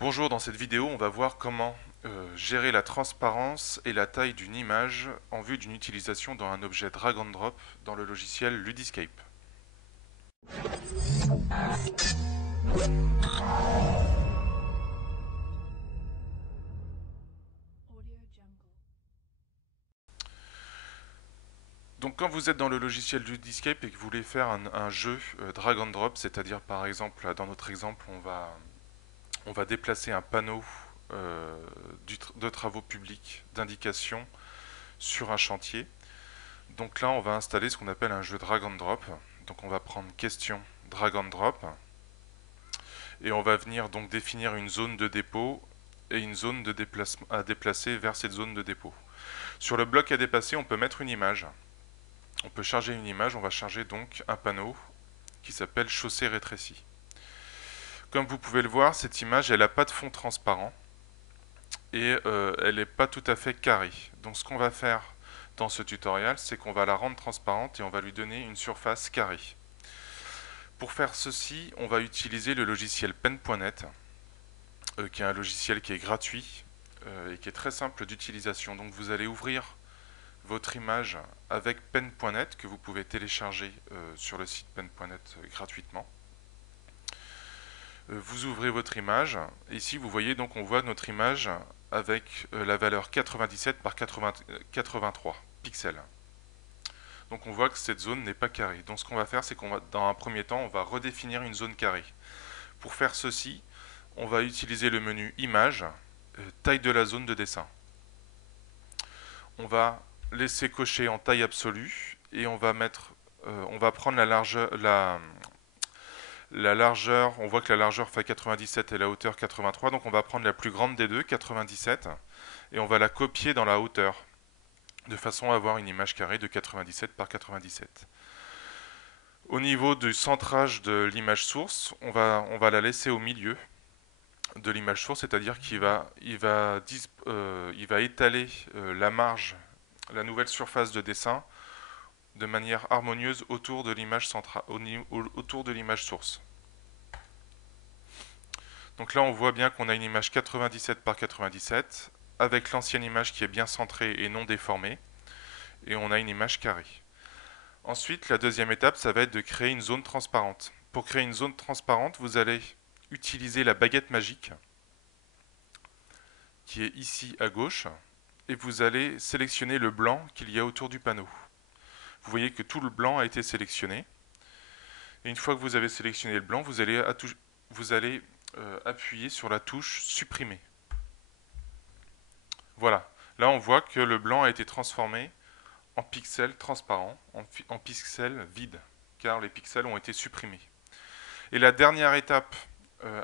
Bonjour, dans cette vidéo, on va voir comment gérer la transparence et la taille d'une image en vue d'une utilisation dans un objet drag and drop dans le logiciel Ludiscape. Donc quand vous êtes dans le logiciel Ludiscape et que vous voulez faire un jeu drag and drop, c'est-à-dire par exemple, dans notre exemple, on va déplacer un panneau de travaux publics d'indication sur un chantier. Donc là, on va installer ce qu'on appelle un jeu drag and drop. Donc on va prendre question drag and drop et on va venir donc définir une zone de dépôt et une zone de à déplacer vers cette zone de dépôt. Sur le bloc à déplacer, on peut mettre une image. On peut charger une image, on va charger donc un panneau qui s'appelle chaussée rétrécie. Comme vous pouvez le voir, cette image, elle n'a pas de fond transparent et elle n'est pas tout à fait carrée. Donc ce qu'on va faire dans ce tutoriel, c'est qu'on va la rendre transparente et on va lui donner une surface carrée. Pour faire ceci, on va utiliser le logiciel pen.net, qui est un logiciel qui est gratuit et qui est très simple d'utilisation. Donc vous allez ouvrir votre image avec pen.net que vous pouvez télécharger sur le site pen.net gratuitement. Vous ouvrez votre image. Ici, vous voyez, donc on voit notre image avec la valeur 97 par 83 pixels. Donc on voit que cette zone n'est pas carrée. Donc ce qu'on va faire, c'est qu'on va, dans un premier temps, on va redéfinir une zone carrée. Pour faire ceci, on va utiliser le menu Image, taille de la zone de dessin. On va laisser cocher en taille absolue et on va prendre la largeur, on voit que la largeur fait 97 et la hauteur 83, donc on va prendre la plus grande des deux, 97, et on va la copier dans la hauteur, de façon à avoir une image carrée de 97 par 97. Au niveau du centrage de l'image source, on va la laisser au milieu de l'image source, c'est-à-dire qu'il va étaler la marge, la nouvelle surface de dessin, de manière harmonieuse autour de l'image centrale, autour de l'image source. Donc là, on voit bien qu'on a une image 97 par 97, avec l'ancienne image qui est bien centrée et non déformée, et on a une image carrée. Ensuite, la deuxième étape, ça va être de créer une zone transparente. Pour créer une zone transparente, vous allez utiliser la baguette magique, qui est ici à gauche, et vous allez sélectionner le blanc qu'il y a autour du panneau. Vous voyez que tout le blanc a été sélectionné. Et une fois que vous avez sélectionné le blanc, vous allez appuyer sur la touche supprimer. Voilà. Là, on voit que le blanc a été transformé en pixels transparents, en pixels vides, car les pixels ont été supprimés. Et la dernière étape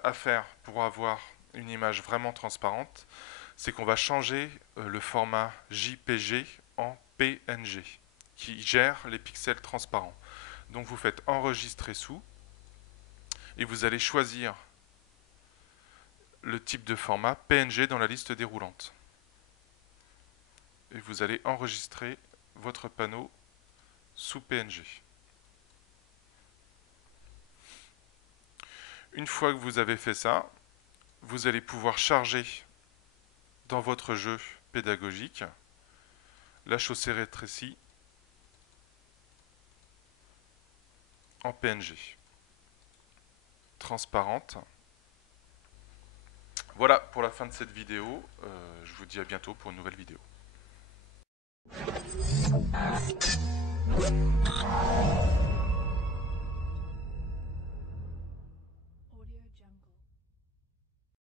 à faire pour avoir une image vraiment transparente, c'est qu'on va changer le format JPG en PNG, qui gère les pixels transparents. Donc vous faites enregistrer sous, et vous allez choisir le type de format PNG dans la liste déroulante. Et vous allez enregistrer votre panneau sous PNG. Une fois que vous avez fait ça, vous allez pouvoir charger dans votre jeu pédagogique la chaussée rétrécie en PNG transparente. Voilà pour la fin de cette vidéo. Je vous dis à bientôt pour une nouvelle vidéo.